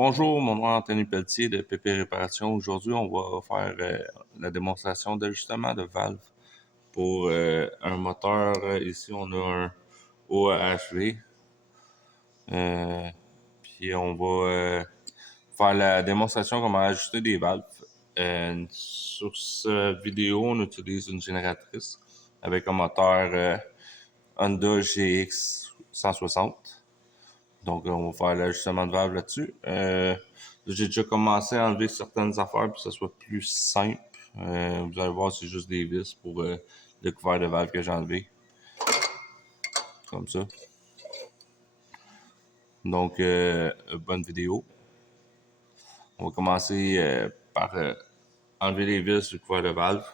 Bonjour, mon nom est Anthony Pelletier de PP Réparation. Aujourd'hui, on va faire la démonstration d'ajustement de valve pour un moteur. Ici, on a un OAHV. Puis on va faire la démonstration comment ajuster des valves. Sur cette vidéo, on utilise une génératrice avec un moteur Honda GX 160. Donc, on va faire l'ajustement de valve là-dessus. J'ai déjà commencé à enlever certaines affaires pour que ça soit plus simple. Vous allez voir, c'est juste des vis pour le couvert de valve que j'ai enlevé. Comme ça. Donc, bonne vidéo. On va commencer par enlever les vis du couvert de valve.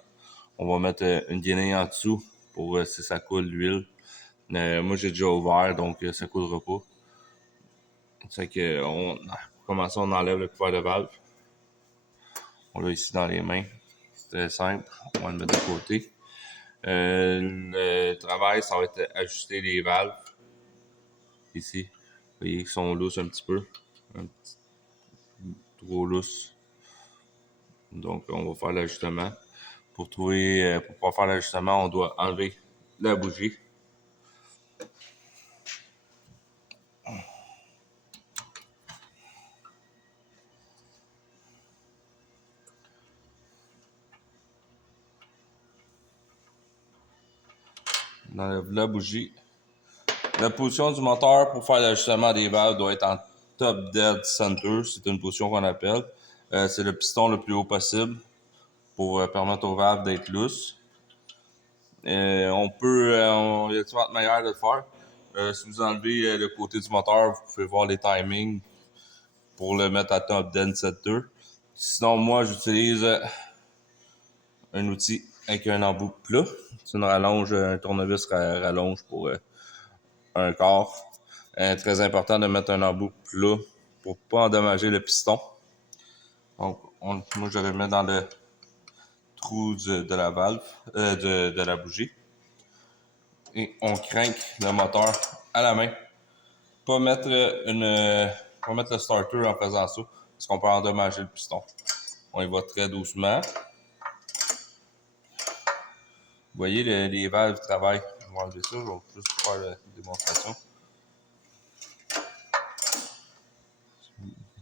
On va mettre une guenille en dessous pour si ça coule l'huile. Moi, j'ai déjà ouvert, donc ça coulera pas. C'est que pour commencer, on enlève le couvert de valve. On l'a ici dans les mains. C'est simple. On va le mettre de côté. Le travail, ça va être ajuster les valves. Ici. Vous voyez qu'ils sont lousses un petit peu. Un petit, trop lousses. Donc, on va faire l'ajustement. Pour pouvoir faire l'ajustement, on doit enlever la bougie. On enlève la bougie. La position du moteur pour faire l'ajustement des valves doit être en top dead center. C'est une position qu'on appelle. C'est le piston le plus haut possible pour permettre aux valves d'être lousses. Il y a différentes manières de le faire. Si vous enlevez le côté du moteur, vous pouvez voir les timings pour le mettre à top dead center. Sinon, moi, j'utilise un outil avec un embout plat. C'est une rallonge, un tournevis rallonge pour un quart. Très important de mettre un embout plat pour pas endommager le piston. Donc, moi, je le mets dans le trou de la valve, de la bougie. Et on crank le moteur à la main. Pas mettre le starter en faisant ça, parce qu'on peut endommager le piston. On y va très doucement. Vous voyez, les valves travaillent. Je vais enlever ça, je vais juste faire la démonstration.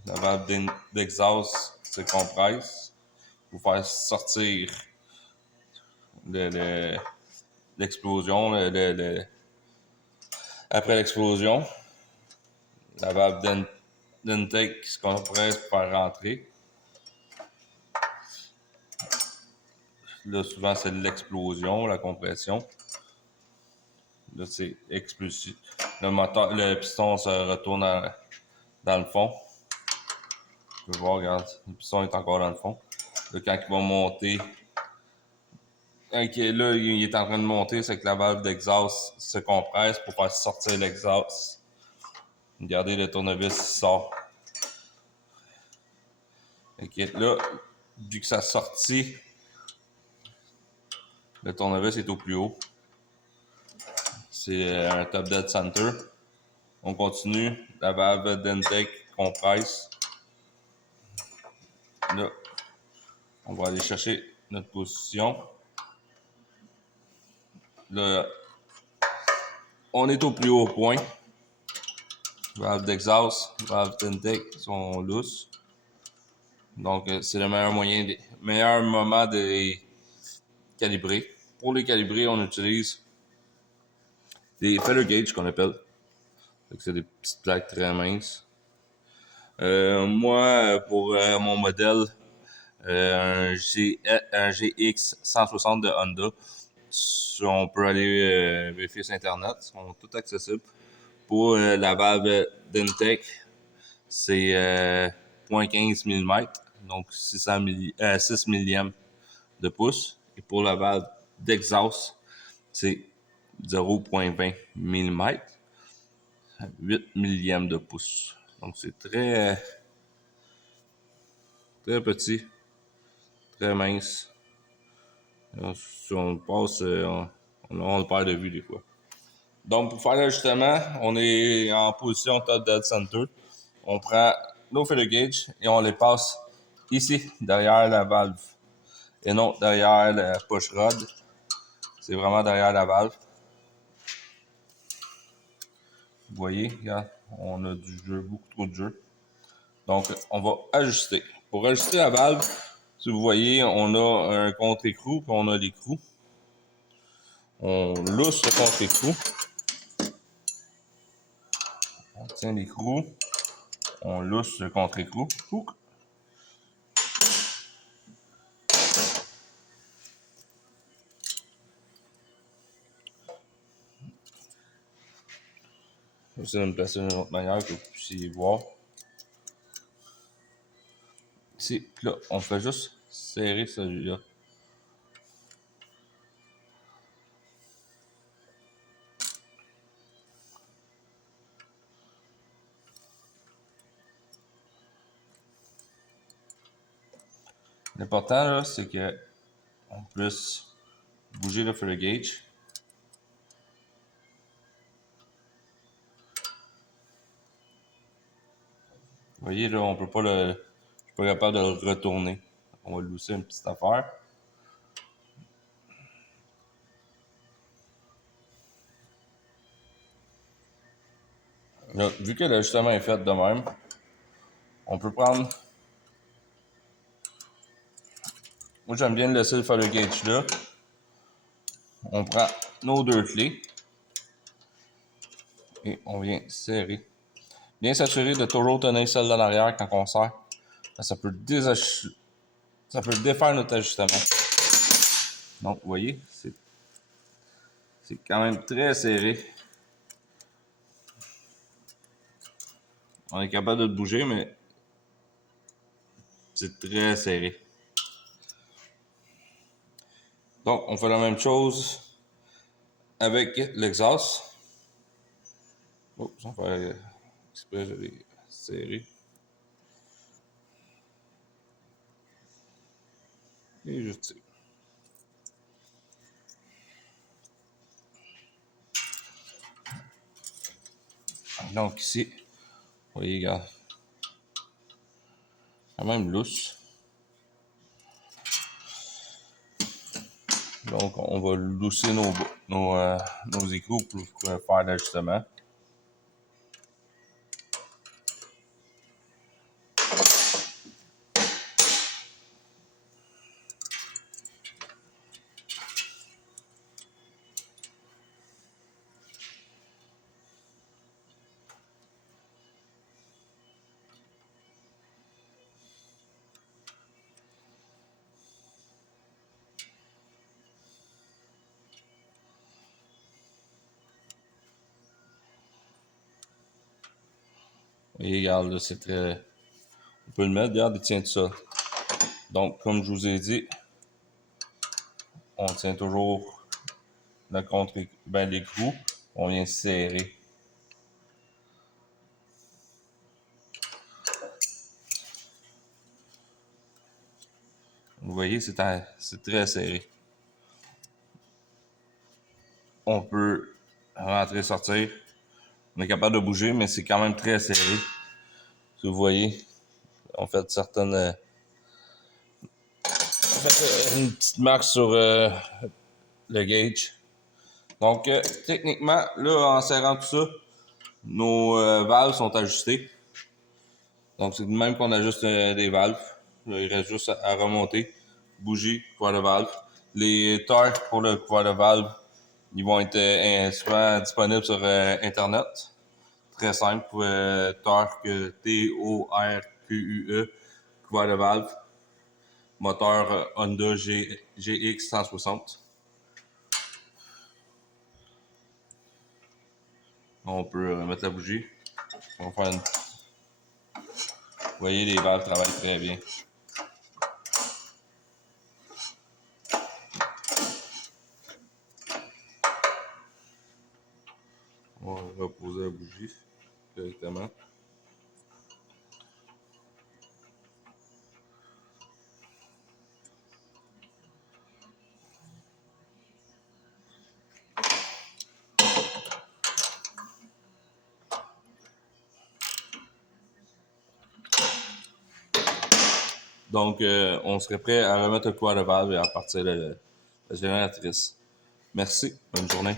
La valve d'exhaust se compresse pour faire sortir l'explosion. Après l'explosion, la valve d'intake se compresse pour faire rentrer. Là, souvent, c'est l'explosion, la compression. Là, c'est expulsif. Le piston se retourne dans le fond. Vous pouvez voir, regarde, le piston est encore dans le fond. Là, quand il va monter, là, il est en train de monter, c'est que la valve d'exhaust se compresse pour faire sortir l'exhaust. Regardez, le tournevis sort. Là, vu que ça sortit, le tournevis est au plus haut. C'est un top dead center. On continue. La valve d'intake compresse. Là, on va aller chercher notre position. Là, on est au plus haut point. Valve d'exhaust, valve d'intake sont lousses. Donc, c'est le meilleur moment de les calibrer. Pour les calibrer, on utilise des feather gauge qu'on appelle. C'est des petites plaques très minces. Moi, pour mon modèle, un GX 160 de Honda, on peut aller vérifier sur Internet, ils sont tous accessibles. Pour la valve d'intake, c'est 0.15 mm, donc 6 millièmes de pouce. Et pour la valve d'exhaust, c'est 0.20 mm, 8 millièmes de pouce. Donc c'est très petit, très mince. Si on le passe, on le perd de vue des fois. Donc pour faire l'ajustement, on est en position top dead center. On prend nos filler gauge et on les passe ici, derrière la valve. Et non derrière la push rod. C'est vraiment derrière la valve. Vous voyez, regarde, on a du jeu, beaucoup trop de jeu. Donc, on va ajuster. Pour ajuster la valve, si vous voyez, on a un contre-écrou, puis on a l'écrou. On lousse le contre-écrou. On tient l'écrou. On lousse le contre-écrou. J'essaie de me placer d'une autre manière que vous puissiez voir. Ici, là, on fait juste serrer celui-là. L'important, là, c'est qu'on puisse bouger le filler gauge. Vous voyez, là, on peut pas le... Je suis pas capable de le retourner. On va lousser une petite affaire. Là, vu que l'ajustement est fait de même, on peut prendre... Moi, j'aime bien laisser le filler gauge là. On prend nos deux clés. Et on vient serrer. Bien s'assurer de toujours tenir celle de l'arrière quand on serre. Ça peut défaire notre ajustement. Donc, vous voyez, c'est quand même très serré. On est capable de le bouger, mais c'est très serré. Donc, on fait la même chose avec l'exhaust. Oh, sans faire exprès, je l'ai serré. Et je tire. Donc ici, vous voyez, regarde, quand même lousse. Donc on va lousser nos écrous pour faire l'ajustement. Vous voyez, regarde, là, c'est très... On peut le mettre, regarde, il tient tout ça. Donc, comme je vous ai dit, on tient toujours le contre, l'écrou, on vient serrer. Vous voyez, c'est très serré. On peut rentrer, sortir. On est capable de bouger, mais c'est quand même très serré. Si vous voyez, on fait certaines... on fait une petite marque sur le gauge. Donc, techniquement, là, en serrant tout ça, nos valves sont ajustées. Donc, c'est de même qu'on ajuste les valves. Là, il reste juste à remonter. Bougie, couvert de valve. Les torques pour le couvert de valve, ils vont être souvent disponibles sur Internet. Très simple. Torque, T-O-R-Q-U-E, couvert de valve. Moteur Honda GX 160. On peut mettre la bougie. On va faire une... Vous voyez, les valves travaillent très bien. On va reposer la bougie directement. Donc, on serait prêt à remettre le quarter valve et à partir de la génératrice. Merci. Bonne journée.